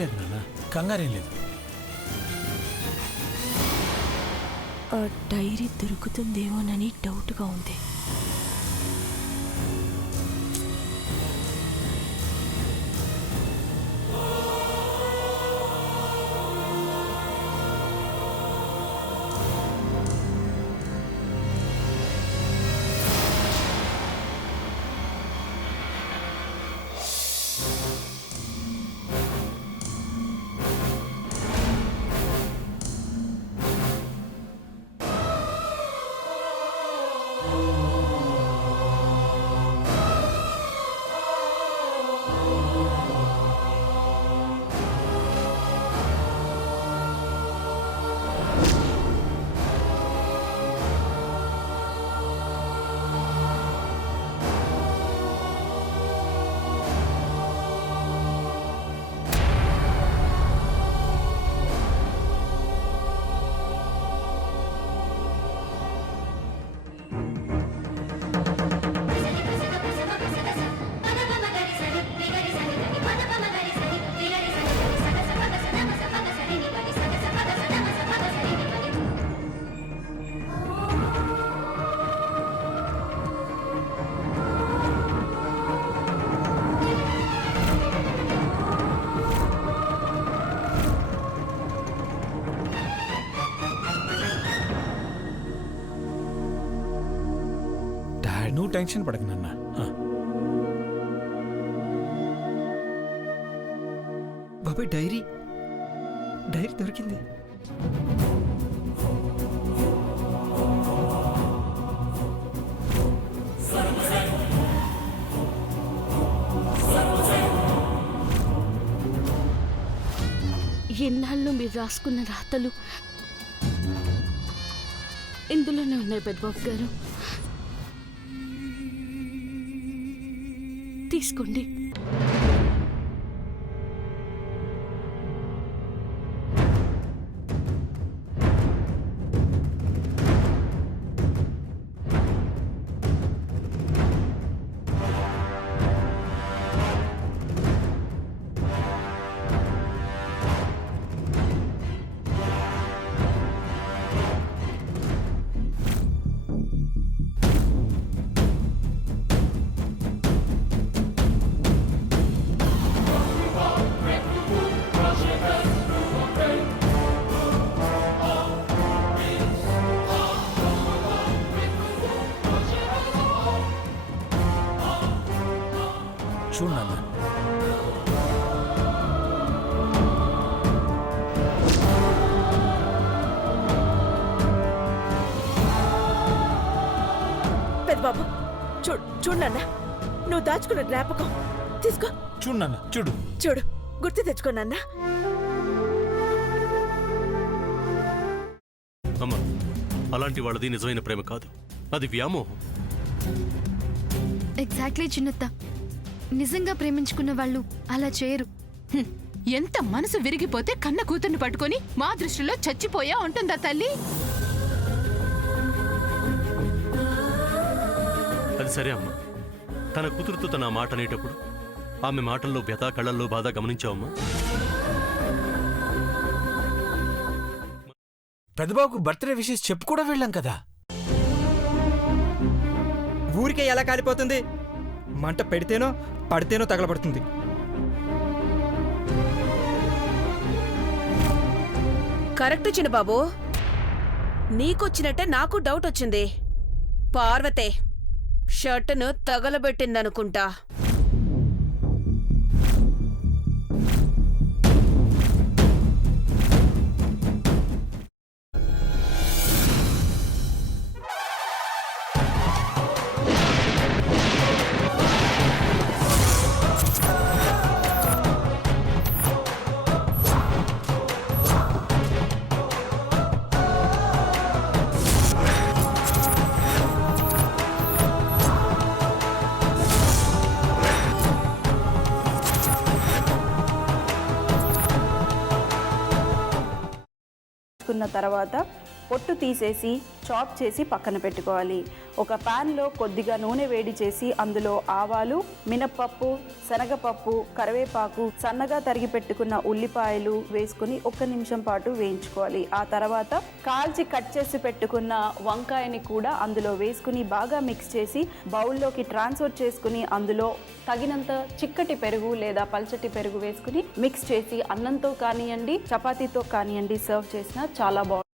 లేదు నాన్న, కంగారేం లేదు. ఆ డైరీ దొరుకుతుందేమోనని డౌట్గా ఉంది. నువ్వు టెన్షన్ పడకు నాన్న. బాబాయ్ డైరీ దొరికింది. ఎన్నాళ్ళు మీరు రాసుకున్న రాతలు ఇందులోనే ఉన్నాయి పెద్దబాబు గారు. తీసుకోండి. చూడు నాన్న, పెద్దబాబు చూడు నాన్న, నువ్వు దాచుకున్న జ్ఞాపకం తీసుకో. చూడు నాన్న, చూడు చూడు, గుర్తు తెచ్చుకో నాన్న. అమ్మా, అలాంటి వాళ్ళది నిజమైన ప్రేమ కాదు, అది వ్యామోహం. ఎగ్జాక్ట్లీ చిన్నత్త, నిజంగా ప్రేమించుకున్న వాళ్ళు అలా చేయరు. ఎంత మనసు విరిగిపోతే కన్న కూతుర్ని పట్టుకొని మా దృష్టిలో చచ్చిపోయా ఉంటుందా తల్లి? అది సరే అమ్మా, తన కూతురుతో తన మాట అనేటప్పుడు ఆమె మాటల్లో వ్యథ, కళ్ళల్లో బాధ గమనించావమ్మా? పెద్దబాబుకు బర్త్డే విషెస్ చెప్పు కూడా వెళ్ళాం కదా. ఊరికే ఎలా కాలిపోతుంది? మంట పెడితేనో పడితేనో తగలబడుతుంది. కరెక్ట్ చిన్నబాబు, నీకొచ్చినట్టే నాకు డౌట్ వచ్చింది. పార్వతే షర్టును తగలబెట్టిందనుకుంటా. తర్వాత పొట్టు తీసేసి చాప్ చేసి పక్కన పెట్టుకోవాలి. ఒక ప్యాన్లో కొద్దిగా నూనె వేడి చేసి అందులో ఆవాలు, మినప్పప్పు, శనగపప్పు, కరివేపాకు, సన్నగా తరిగి పెట్టుకున్న ఉల్లిపాయలు వేసుకుని 1 నిమిషం పాటు వేయించుకోవాలి. ఆ తర్వాత కాల్చి కట్ చేసి పెట్టుకున్న వంకాయని కూడా అందులో వేసుకుని బాగా మిక్స్ చేసి బౌల్లోకి ట్రాన్స్ఫర్ చేసుకుని అందులో తగినంత చిక్కటి పెరుగు లేదా పల్చటి పెరుగు వేసుకుని మిక్స్ చేసి అన్నంతో కానివ్వండి, చపాతీతో కానివ్వండి సర్వ్ చేసినా చాలా బాగుంటుంది.